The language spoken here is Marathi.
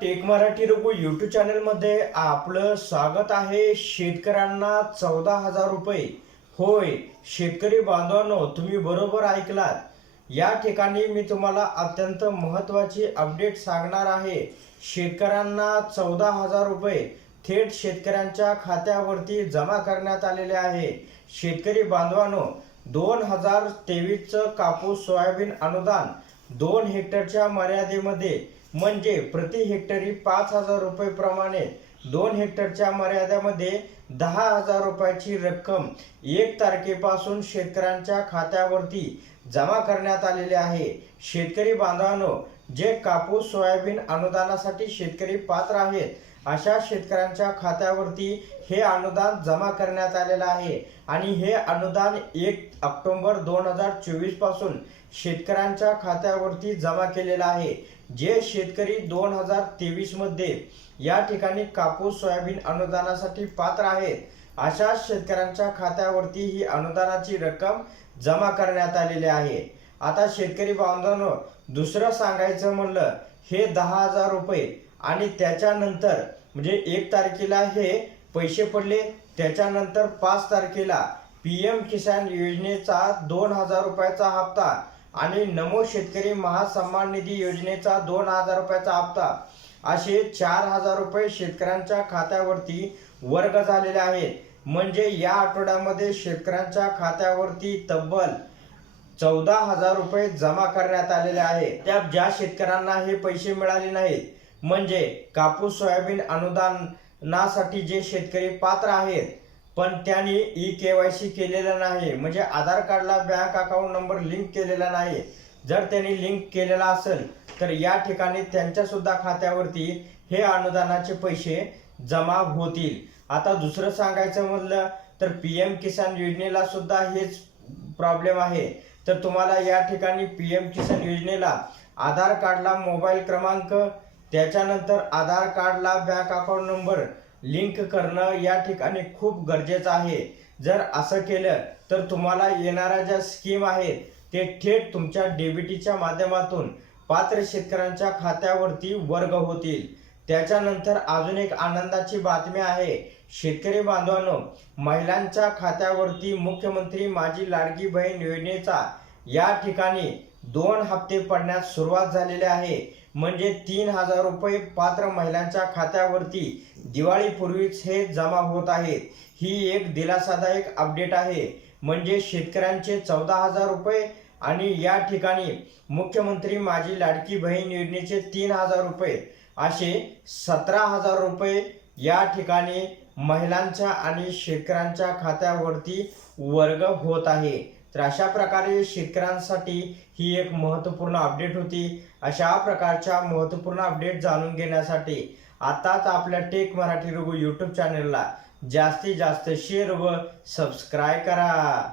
टेक मराठी रघु यूट्यूब चॅनलमध्ये आपलं स्वागत आहे. शेतकऱ्यांना चौदा हजार रुपये. होय शेतकरी बांधवांनो तुम्ही बरोबर ऐकलात. या ठिकाणी मी तुम्हाला अत्यंत महत्त्वाची अपडेट सांगणार आहे. शेतकऱ्यांना चौदा हजार रुपये थेट शेतकऱ्यांच्या खात्यावरती जमा करण्यात आलेले आहे. शेतकरी बांधवांनो दोन हजार तेवीसचं कापूस सोयाबीन अनुदान दोन हेक्टरच्या मर्यादेमध्ये म्हणजे प्रति हेक्टरी पाच हजार रुपये प्रमाणे दोन हेक्टरच्या मर्यादेमध्ये दहा हजार रुपयाची रक्कम एक तारखेपासून शेतकऱ्यांच्या खात्यावरती जमा करण्यात आलेली आहे. शेतकरी बांधवांनो जे कापूस सोयाबीन अनुदानासाठी शेतकरी पात्र आहेत अशा शेतकऱ्यांच्या खात्यावरती हे अनुदान जमा करण्यात आलेलं आहे. आणि हे अनुदान एक ऑक्टोंबर दोन हजार चोवीसपासून शेतकऱ्यांच्या खात्यावरती जमा केलेलं आहे. जे शेतकरी दोन हजार तेवीसमध्ये या ठिकाणी कापूस सोयाबीन अनुदानासाठी पात्र आहेत अशा शेतकऱ्यांच्या खात्यावरती ही अनुदानाची रक्कम जमा करण्यात आलेली आहे. आता शेतकरी बांधवांनो दुसरं सांगायचं म्हणलं हे दहा हजार रुपये आणि त्याच्यानंतर म्हणजे एक तारखेला हे पैसे पडले त्याच्यानंतर पाच तारखेला पी एम किसान योजनेचा दोन हजार रुपयाचा हप्ता आणि नमो शेतकरी महासन्मान निधी योजनेचा दोन हजार रुपयाचा हप्ता. असे चार हजार रुपये शेतकऱ्यांच्या खात्यावरती वर्ग झालेले आहेत. म्हणजे या आठवड्यामध्ये शेतकऱ्यांच्या खात्यावरती तब्बल चौदा हजार रुपये जमा करण्यात आलेले आहे. त्या ज्या शेतकऱ्यांना हे पैसे मिळाले नाहीत म्हणजे कापूस सोयाबीन अनुदानासाठी जे शेतकरी पात्र आहेत पण त्यांनी ई के वाय सी केलेलं नाही म्हणजे आधार कार्डला बँक अकाउंट नंबर लिंक केलेला नाही. जर त्यांनी लिंक केलेला असेल तर या ठिकाणी त्यांच्या सुद्धा खात्यावरती हे अनुदानाचे पैसे जमा होतील. आता दुसरं सांगायचं म्हणलं तर पी एम किसान योजनेला सुद्धा हेच प्रॉब्लेम आहे. तर तुम्हाला या ठिकाणी पी एम किसान योजनेला आधार कार्डला मोबाईल क्रमांक त्याच्यानंतर आधार कार्डला बँक अकाउंट नंबर लिंक करणं या ठिकाणी खूप गरजेचं आहे. जर असं केलं तर तुम्हाला येणाऱ्या ज्या स्कीम आहेत ते थेट तुमच्या डेबिटीच्या माध्यमातून पात्र शेतकऱ्यांच्या खात्यावरती वर्ग होतील. त्याच्यानंतर अजून एक आनंदाची बातमी आहे. शेतकरी बांधवांनो महिलांच्या खात्यावरती मुख्यमंत्री माझी लाडकी बहीण योजनेचा या ठिकाणी दोन हप्ते पडण्यास सुरुवात झालेली आहे. म्हणजे तीन हजार रुपये पात्र महिलांच्या खात्यावरती दिवाळीपूर्वीच हे जमा होत आहेत. ही एक दिलासादायक अपडेट आहे. म्हणजे शेतकऱ्यांचे चौदा हजार रुपये आणि या ठिकाणी मुख्यमंत्री माझी लाडकी बहीण योजनेचे तीन हजार रुपये. असे सतरा हजार रुपये या ठिकाणी महिलांच्या आणि शेतकऱ्यांच्या खात्यावरती वर्ग होत आहे. तर अशा प्रकारे शेतकऱ्यांसाठी ही एक महत्त्वपूर्ण अपडेट होती. अशा प्रकारच्या महत्त्वपूर्ण अपडेट जाणून घेण्यासाठी आताच आपल्या टेक मराठी रघु यूट्यूब चॅनलला जास्तीत जास्त शेअर व सबस्क्राईब करा.